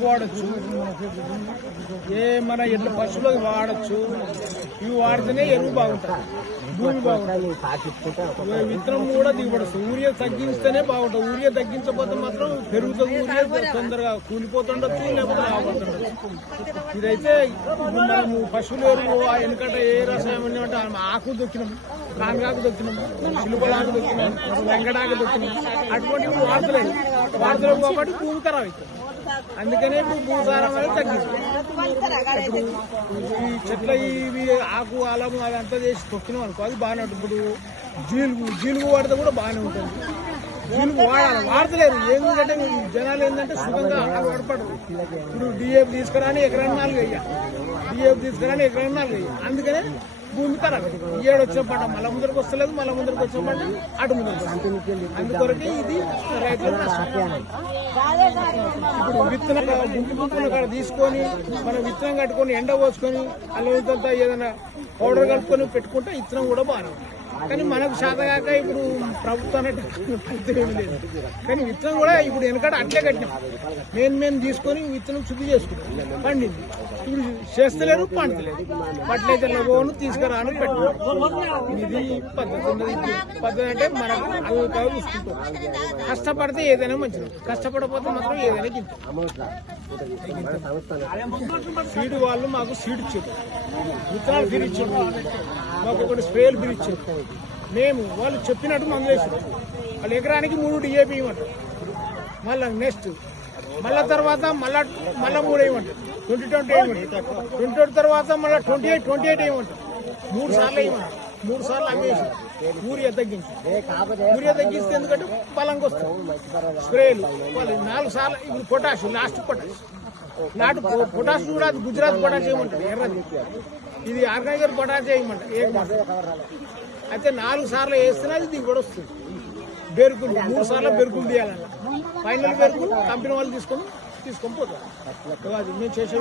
ఆకు వాడచ్చు, మన ఎట్లా పశువులకు వాడచ్చు. ఇవి వాడితేనే ఎరువు బాగుంటుంది, భూమి బాగుంటుంది, విత్తనం కూడా దిగుబడుతుంది. ఊరియా తగ్గిస్తేనే బాగుంటుంది. ఊరియా తగ్గించకపోతే మాత్రం పెరుగుతుంది. ఊరియా తొందరగా కూలిపోతుండొచ్చు, లేకపోతే రాబోతుండొచ్చు. ఇదైతే మనము పశువుల ఎరువు ఎందుకంటే ఏ రసాయనం అంటే ఆకు దొక్కినాము, కాంగాకు దొక్కినాము, చిలుకలాకు దొక్కినాము, వెంకటాకు దొక్కినాము. అటువంటివి వాడతలేదు కాబట్టి భూమి ఖరాబ్ అవుతుంది. అందుకనే ఇప్పుడు భూసారం అనేది తగ్గిస్తుంది. ఈ చెట్ల ఇవి ఆకు అలము అదంతా చేసి తొక్కినాం అనుకో, అది బాగానే ఉంటుంది. ఇప్పుడు జీలుగు వాడితే కూడా బాగానే ఉంటుంది. జీలుగు వాడతలేరు. ఏంటంటే జనాలు ఏంటంటే సుఖంగా వాడపడరు. ఇప్పుడు డిఏపి తీసుకురాని ఎకరాన్ని 4 వేయాలి, డిఏపి తీసుకురాని ఎకరాన్ని 4 వేయాలి. అందుకనే భూమి ఖరాబ్. ఏడు వచ్చిన పంట మళ్ళా ముందరికి వస్తలేదు, మళ్ళా ముందరికి వచ్చిన పంట అటు ముందరికి. అందుకొరకే ఇది రైతులకు నష్టం. ఇప్పుడు విత్తనం గుంపుల కాడ తీసుకొని మనం విత్తనం కట్టుకొని ఎండ పోసుకొని అల్లంతా ఏదైనా పౌడర్ కలుపుకొని పెట్టుకుంటే విత్తనం కూడా బాగా. కానీ మనకు శాతగాక ఇప్పుడు ప్రభుత్వాన్ని ఏమి లేదు. కానీ విత్తనం కూడా ఇప్పుడు వెనకట అట్లే కట్టినాం. మేము తీసుకొని విత్తనం శుద్ధి చేసుకుంటాం, పండింది. ఇప్పుడు చేస్తలేరు, పండలేదు. పట్లయితే లగోను తీసుకురాను పెట్టు. ఇది పద్ధతి ఉన్నది. పద్ధతి అంటే మనకు అల్లుకాలు చూసుకుంటాం. కష్టపడితే ఏదైనా మంచిది, కష్టపడకపోతే మాత్రం ఏదైనా గింటాం. సీడ్ వాళ్ళు మాకు సీడ్ ఇచ్చారు, విత్తనాలు ఫిరి ఇచ్చారు, మాకు ఒకటి స్ప్రేలు ఫిరి ఇచ్చారు. మేము వాళ్ళు చెప్పినట్టు మందులు వేసారు. వాళ్ళు ఎకరానికి 3 డిఏపి ఇవ్వమంటారు. మళ్ళీ నెక్స్ట్ మళ్ళా తర్వాత మళ్ళా 3 వేయమంటారు. 20 వేయమంటారు. 20 తర్వాత మళ్ళీ 28 వేయమంటారు. 3 సార్లు వేయమంటారు. 3 సార్లు అమ్మేసి యూరియా తగ్గించి, యూరియా తగ్గిస్తే ఎందుకంటే బలంగా వస్తుంది. స్ప్రేలు వాళ్ళు 4 సార్లు. ఇప్పుడు పొటాష్, లాస్ట్ పొటాష్ కూడా అది గుజరాత్ పొటాష్ వేయమంటారు, ఎర్రది. ఇది ఆర్గానిక్ పొటాష్ వేయమంటారు. అయితే 4 సార్లు వేస్తేనే అది దిగుబడి వస్తుంది. బెరుకులు 3 సార్లు బెరుకులు తీయాలన్న. ఫైనల్ బెరుకులు కంపెనీ వాళ్ళు తీసుకొని పోతారు. అది మేము చేసే